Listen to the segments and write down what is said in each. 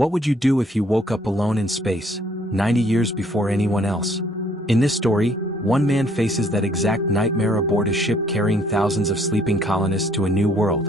What would you do if you woke up alone in space, 90 years before anyone else? In this story, one man faces that exact nightmare aboard a ship carrying thousands of sleeping colonists to a new world.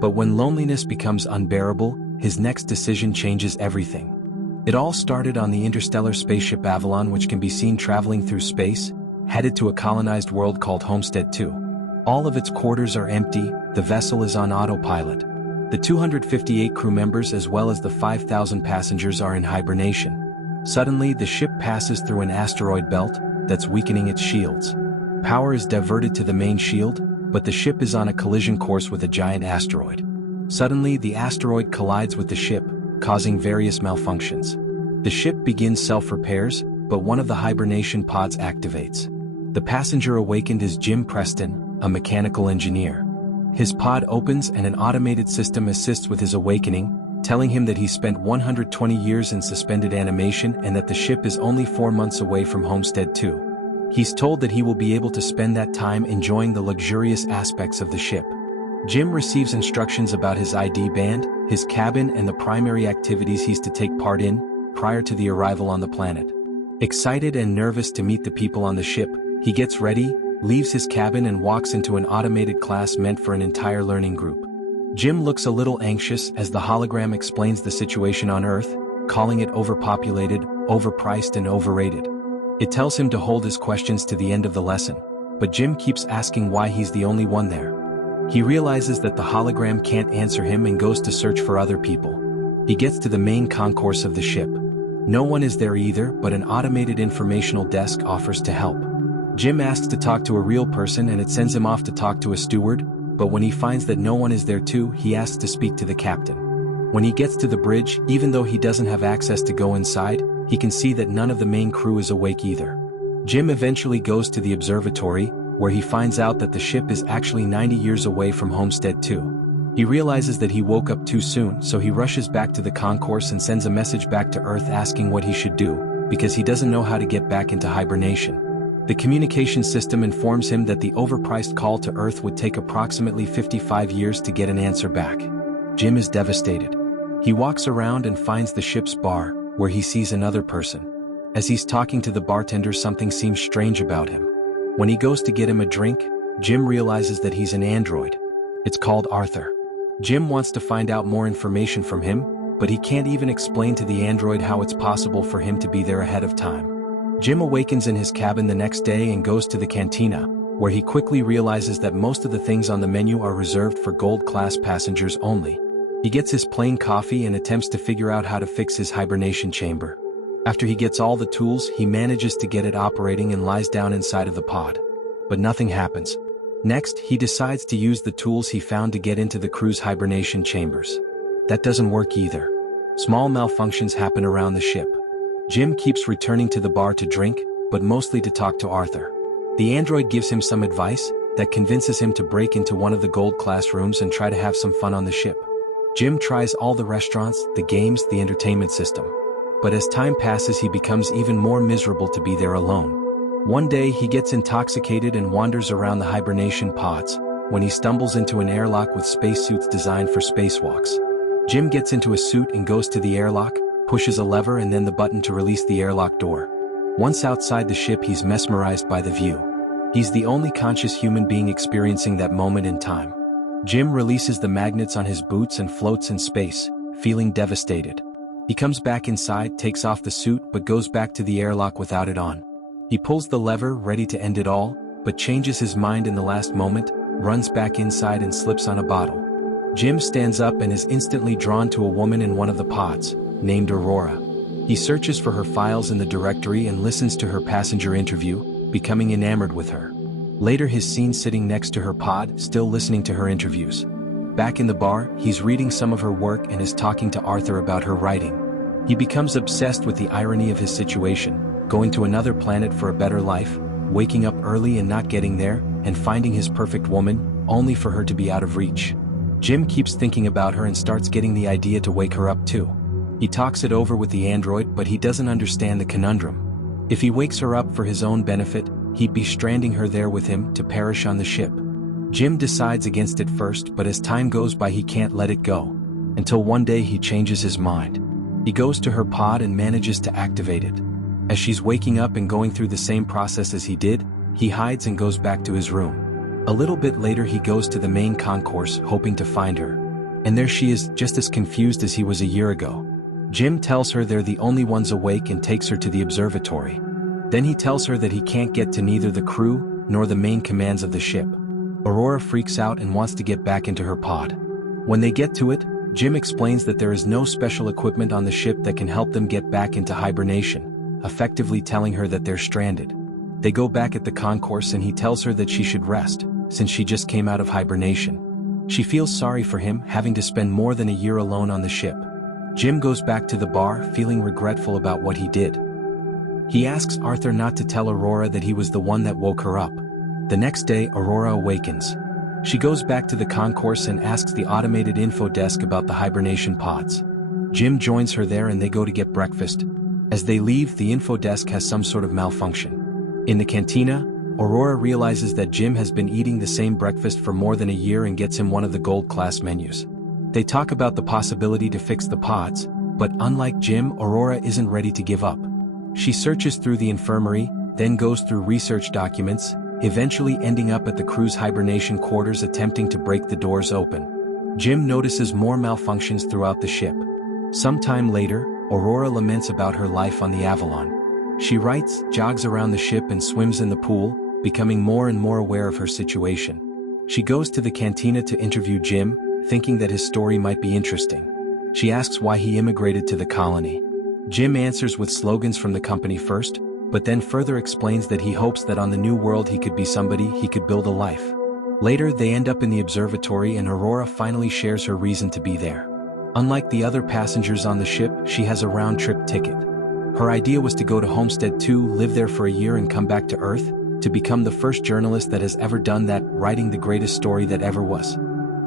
But when loneliness becomes unbearable, his next decision changes everything. It all started on the interstellar spaceship Avalon, which can be seen traveling through space, headed to a colonized world called Homestead 2. All of its quarters are empty, the vessel is on autopilot. The 258 crew members as well as the 5,000 passengers are in hibernation. Suddenly, the ship passes through an asteroid belt that's weakening its shields. Power is diverted to the main shield, but the ship is on a collision course with a giant asteroid. Suddenly, the asteroid collides with the ship, causing various malfunctions. The ship begins self-repairs, but one of the hibernation pods activates. The passenger awakened is Jim Preston, a mechanical engineer. His pod opens and an automated system assists with his awakening, telling him that he spent 120 years in suspended animation and that the ship is only 4 months away from Homestead 2. He's told that he will be able to spend that time enjoying the luxurious aspects of the ship. Jim receives instructions about his ID band, his cabin, and the primary activities he's to take part in prior to the arrival on the planet. Excited and nervous to meet the people on the ship, he gets ready, leaves his cabin and walks into an automated class meant for an entire learning group. Jim looks a little anxious as the hologram explains the situation on Earth, calling it overpopulated, overpriced and overrated. It tells him to hold his questions to the end of the lesson, but Jim keeps asking why he's the only one there. He realizes that the hologram can't answer him and goes to search for other people. He gets to the main concourse of the ship. No one is there either, but an automated informational desk offers to help. Jim asks to talk to a real person and it sends him off to talk to a steward, but when he finds that no one is there too, he asks to speak to the captain. When he gets to the bridge, even though he doesn't have access to go inside, he can see that none of the main crew is awake either. Jim eventually goes to the observatory, where he finds out that the ship is actually 90 years away from Homestead 2. He realizes that he woke up too soon, so he rushes back to the concourse and sends a message back to Earth asking what he should do, because he doesn't know how to get back into hibernation. The communication system informs him that the overpriced call to Earth would take approximately 55 years to get an answer back. Jim is devastated. He walks around and finds the ship's bar, where he sees another person. As he's talking to the bartender, something seems strange about him. When he goes to get him a drink, Jim realizes that he's an android. It's called Arthur. Jim wants to find out more information from him, but he can't even explain to the android how it's possible for him to be there ahead of time. Jim awakens in his cabin the next day and goes to the cantina, where he quickly realizes that most of the things on the menu are reserved for gold-class passengers only. He gets his plain coffee and attempts to figure out how to fix his hibernation chamber. After he gets all the tools, he manages to get it operating and lies down inside of the pod. But nothing happens. Next, he decides to use the tools he found to get into the crew's hibernation chambers. That doesn't work either. Small malfunctions happen around the ship. Jim keeps returning to the bar to drink, but mostly to talk to Arthur. The android gives him some advice that convinces him to break into one of the gold class rooms and try to have some fun on the ship. Jim tries all the restaurants, the games, the entertainment system. But as time passes, he becomes even more miserable to be there alone. One day, he gets intoxicated and wanders around the hibernation pods, when he stumbles into an airlock with spacesuits designed for spacewalks. Jim gets into a suit and goes to the airlock, pushes a lever and then the button to release the airlock door. Once outside the ship, he's mesmerized by the view. He's the only conscious human being experiencing that moment in time. Jim releases the magnets on his boots and floats in space, feeling devastated. He comes back inside, takes off the suit, but goes back to the airlock without it on. He pulls the lever, ready to end it all, but changes his mind in the last moment, runs back inside and slips on a bottle. Jim stands up and is instantly drawn to a woman in one of the pods, named Aurora. He searches for her files in the directory and listens to her passenger interview, becoming enamored with her. Later, he's seen sitting next to her pod, still listening to her interviews. Back in the bar, he's reading some of her work and is talking to Arthur about her writing. He becomes obsessed with the irony of his situation, going to another planet for a better life, waking up early and not getting there, and finding his perfect woman, only for her to be out of reach. Jim keeps thinking about her and starts getting the idea to wake her up too. He talks it over with the android, but he doesn't understand the conundrum. If he wakes her up for his own benefit, he'd be stranding her there with him to perish on the ship. Jim decides against it first, but as time goes by he can't let it go. Until one day he changes his mind. He goes to her pod and manages to activate it. As she's waking up and going through the same process as he did, he hides and goes back to his room. A little bit later he goes to the main concourse hoping to find her. And there she is, just as confused as he was a year ago. Jim tells her they're the only ones awake and takes her to the observatory. Then he tells her that he can't get to neither the crew nor the main commands of the ship. Aurora freaks out and wants to get back into her pod. When they get to it, Jim explains that there is no special equipment on the ship that can help them get back into hibernation, effectively telling her that they're stranded. They go back at the concourse and he tells her that she should rest, since she just came out of hibernation. She feels sorry for him, having to spend more than a year alone on the ship. Jim goes back to the bar, feeling regretful about what he did. He asks Arthur not to tell Aurora that he was the one that woke her up. The next day, Aurora awakens. She goes back to the concourse and asks the automated info desk about the hibernation pods. Jim joins her there and they go to get breakfast. As they leave, the info desk has some sort of malfunction. In the cantina, Aurora realizes that Jim has been eating the same breakfast for more than a year and gets him one of the gold-class menus. They talk about the possibility to fix the pods, but unlike Jim, Aurora isn't ready to give up. She searches through the infirmary, then goes through research documents, eventually ending up at the crew's hibernation quarters attempting to break the doors open. Jim notices more malfunctions throughout the ship. Sometime later, Aurora laments about her life on the Avalon. She writes, jogs around the ship and swims in the pool, becoming more and more aware of her situation. She goes to the cantina to interview Jim, thinking that his story might be interesting. She asks why he immigrated to the colony. Jim answers with slogans from the company first, but then further explains that he hopes that on the new world he could be somebody, he could build a life. Later they end up in the observatory and Aurora finally shares her reason to be there. Unlike the other passengers on the ship, she has a round-trip ticket. Her idea was to go to Homestead 2, live there for a year and come back to Earth, to become the first journalist that has ever done that, writing the greatest story that ever was.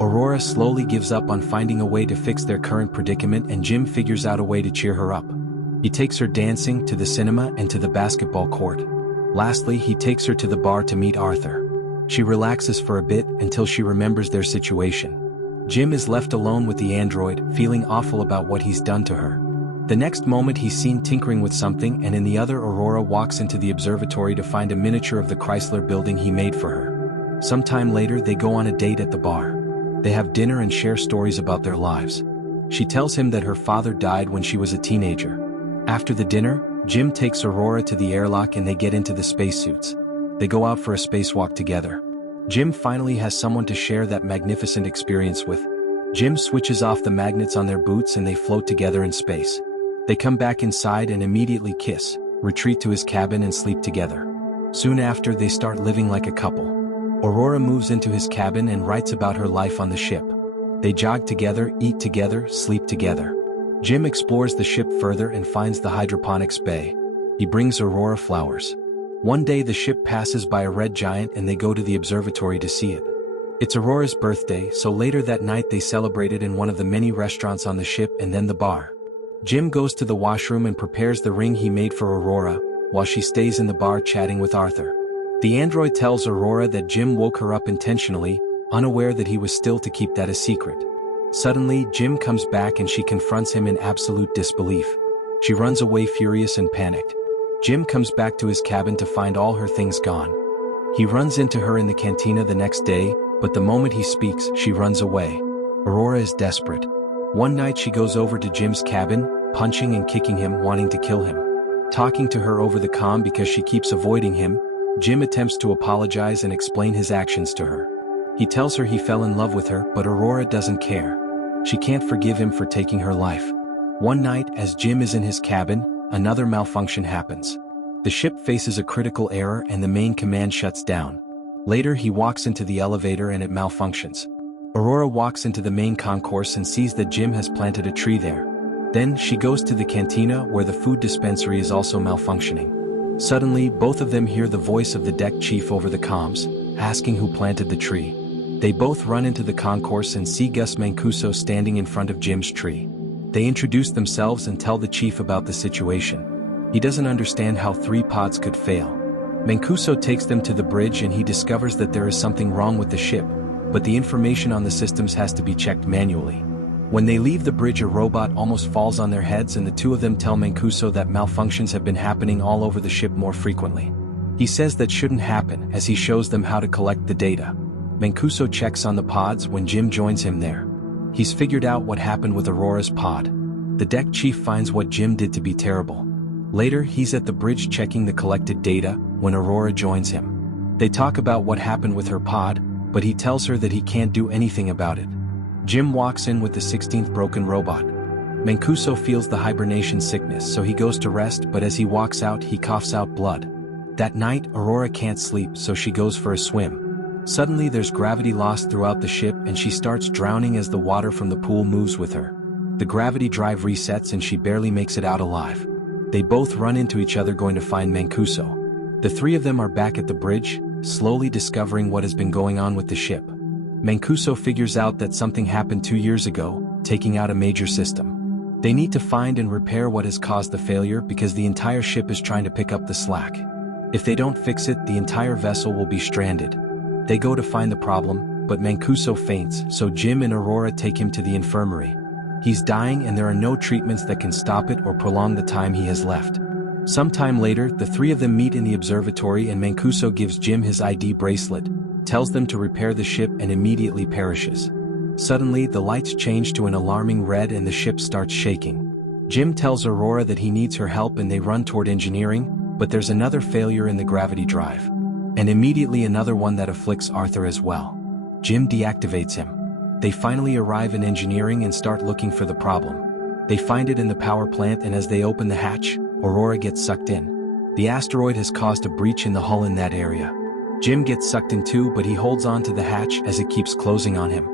Aurora slowly gives up on finding a way to fix their current predicament and Jim figures out a way to cheer her up. He takes her dancing, to the cinema and to the basketball court. Lastly, he takes her to the bar to meet Arthur. She relaxes for a bit until she remembers their situation. Jim is left alone with the android, feeling awful about what he's done to her. The next moment he's seen tinkering with something and in the other Aurora walks into the observatory to find a miniature of the Chrysler building he made for her. Sometime later they go on a date at the bar. They have dinner and share stories about their lives. She tells him that her father died when she was a teenager. After the dinner, Jim takes Aurora to the airlock and they get into the spacesuits. They go out for a spacewalk together. Jim finally has someone to share that magnificent experience with. Jim switches off the magnets on their boots and they float together in space. They come back inside and immediately kiss, retreat to his cabin and sleep together. Soon after they start living like a couple. Aurora moves into his cabin and writes about her life on the ship. They jog together, eat together, sleep together. Jim explores the ship further and finds the hydroponics bay. He brings Aurora flowers. One day the ship passes by a red giant and they go to the observatory to see it. It's Aurora's birthday, so later that night they celebrate it in one of the many restaurants on the ship and then the bar. Jim goes to the washroom and prepares the ring he made for Aurora, while she stays in the bar chatting with Arthur. The android tells Aurora that Jim woke her up intentionally, unaware that he was still to keep that a secret. Suddenly, Jim comes back and she confronts him in absolute disbelief. She runs away furious and panicked. Jim comes back to his cabin to find all her things gone. He runs into her in the cantina the next day, but the moment he speaks, she runs away. Aurora is desperate. One night she goes over to Jim's cabin, punching and kicking him, wanting to kill him. Talking to her over the comm because she keeps avoiding him, Jim attempts to apologize and explain his actions to her. He tells her he fell in love with her, but Aurora doesn't care. She can't forgive him for taking her life. One night, as Jim is in his cabin, another malfunction happens. The ship faces a critical error and the main command shuts down. Later he walks into the elevator and it malfunctions. Aurora walks into the main concourse and sees that Jim has planted a tree there. Then she goes to the cantina where the food dispensary is also malfunctioning. Suddenly, both of them hear the voice of the deck chief over the comms, asking who planted the tree. They both run into the concourse and see Gus Mancuso standing in front of Jim's tree. They introduce themselves and tell the chief about the situation. He doesn't understand how 3 pods could fail. Mancuso takes them to the bridge and he discovers that there is something wrong with the ship, but the information on the systems has to be checked manually. When they leave the bridge, a robot almost falls on their heads, and the two of them tell Mancuso that malfunctions have been happening all over the ship more frequently. He says that shouldn't happen, as he shows them how to collect the data. Mancuso checks on the pods when Jim joins him there. He's figured out what happened with Aurora's pod. The deck chief finds what Jim did to be terrible. Later, he's at the bridge checking the collected data when Aurora joins him. They talk about what happened with her pod, but he tells her that he can't do anything about it. Jim walks in with the 16th broken robot. Mancuso feels the hibernation sickness, so he goes to rest, but as he walks out, he coughs out blood. That night, Aurora can't sleep, so she goes for a swim. Suddenly, there's gravity loss throughout the ship, and she starts drowning as the water from the pool moves with her. The gravity drive resets and she barely makes it out alive. They both run into each other going to find Mancuso. The three of them are back at the bridge, slowly discovering what has been going on with the ship. Mancuso figures out that something happened 2 years ago, taking out a major system. They need to find and repair what has caused the failure because the entire ship is trying to pick up the slack. If they don't fix it, the entire vessel will be stranded. They go to find the problem, but Mancuso faints, so Jim and Aurora take him to the infirmary. He's dying and there are no treatments that can stop it or prolong the time he has left. Sometime later, the three of them meet in the observatory and Mancuso gives Jim his ID bracelet, tells them to repair the ship, and immediately perishes. Suddenly, the lights change to an alarming red and the ship starts shaking. Jim tells Aurora that he needs her help and they run toward engineering, but there's another failure in the gravity drive. And immediately another one that afflicts Arthur as well. Jim deactivates him. They finally arrive in engineering and start looking for the problem. They find it in the power plant, and as they open the hatch, Aurora gets sucked in. The asteroid has caused a breach in the hull in that area. Jim gets sucked in too, but he holds on to the hatch as it keeps closing on him.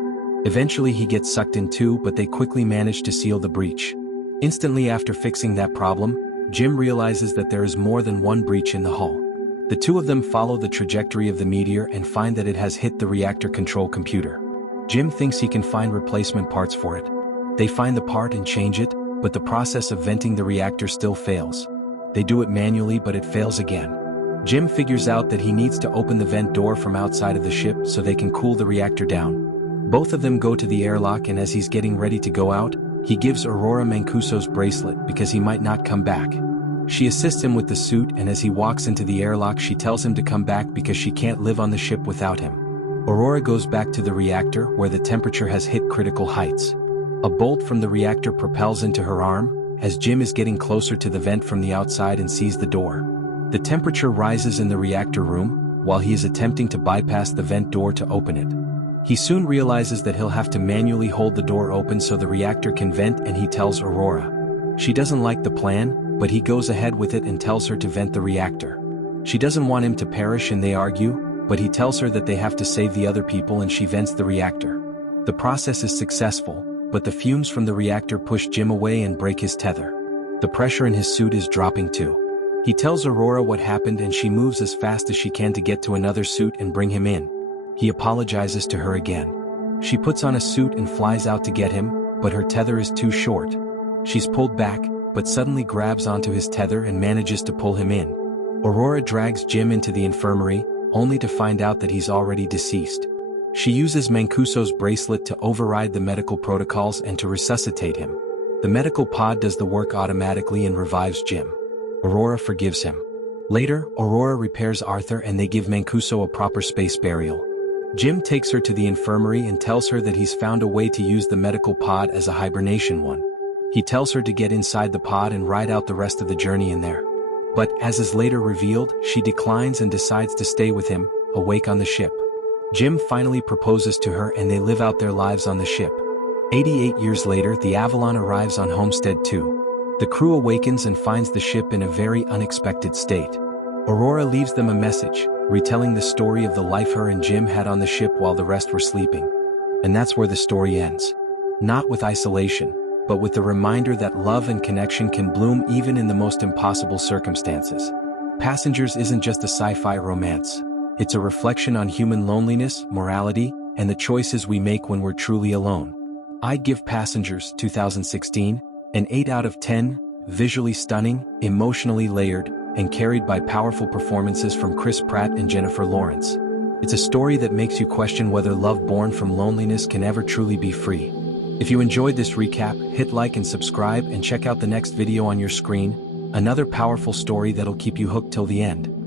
Eventually he gets sucked in too, but they quickly manage to seal the breach. Instantly after fixing that problem, Jim realizes that there is more than one breach in the hull. The two of them follow the trajectory of the meteor and find that it has hit the reactor control computer. Jim thinks he can find replacement parts for it. They find the part and change it, but the process of venting the reactor still fails. They do it manually, but it fails again. Jim figures out that he needs to open the vent door from outside of the ship so they can cool the reactor down. Both of them go to the airlock, and as he's getting ready to go out, he gives Aurora Mancuso's bracelet because he might not come back. She assists him with the suit, and as he walks into the airlock, she tells him to come back because she can't live on the ship without him. Aurora goes back to the reactor where the temperature has hit critical heights. A bolt from the reactor propels into her arm, as Jim is getting closer to the vent from the outside and sees the door. The temperature rises in the reactor room, while he is attempting to bypass the vent door to open it. He soon realizes that he'll have to manually hold the door open so the reactor can vent, and he tells Aurora. She doesn't like the plan, but he goes ahead with it and tells her to vent the reactor. She doesn't want him to perish and they argue, but he tells her that they have to save the other people, and she vents the reactor. The process is successful, but the fumes from the reactor push Jim away and break his tether. The pressure in his suit is dropping too. He tells Aurora what happened and she moves as fast as she can to get to another suit and bring him in. He apologizes to her again. She puts on a suit and flies out to get him, but her tether is too short. She's pulled back, but suddenly grabs onto his tether and manages to pull him in. Aurora drags Jim into the infirmary, only to find out that he's already deceased. She uses Mancuso's bracelet to override the medical protocols and to resuscitate him. The medical pod does the work automatically and revives Jim. Aurora forgives him. Later, Aurora repairs Arthur and they give Mancuso a proper space burial. Jim takes her to the infirmary and tells her that he's found a way to use the medical pod as a hibernation one. He tells her to get inside the pod and ride out the rest of the journey in there. But, as is later revealed, she declines and decides to stay with him, awake on the ship. Jim finally proposes to her and they live out their lives on the ship. 88 years later, the Avalon arrives on Homestead 2. The crew awakens and finds the ship in a very unexpected state. Aurora leaves them a message, retelling the story of the life her and Jim had on the ship while the rest were sleeping. And that's where the story ends. Not with isolation, but with the reminder that love and connection can bloom even in the most impossible circumstances. Passengers isn't just a sci-fi romance. It's a reflection on human loneliness, morality, and the choices we make when we're truly alone. I give Passengers 2016 an 8 out of 10, visually stunning, emotionally layered, and carried by powerful performances from Chris Pratt and Jennifer Lawrence. It's a story that makes you question whether love born from loneliness can ever truly be free. If you enjoyed this recap, hit like and subscribe and check out the next video on your screen, another powerful story that'll keep you hooked till the end.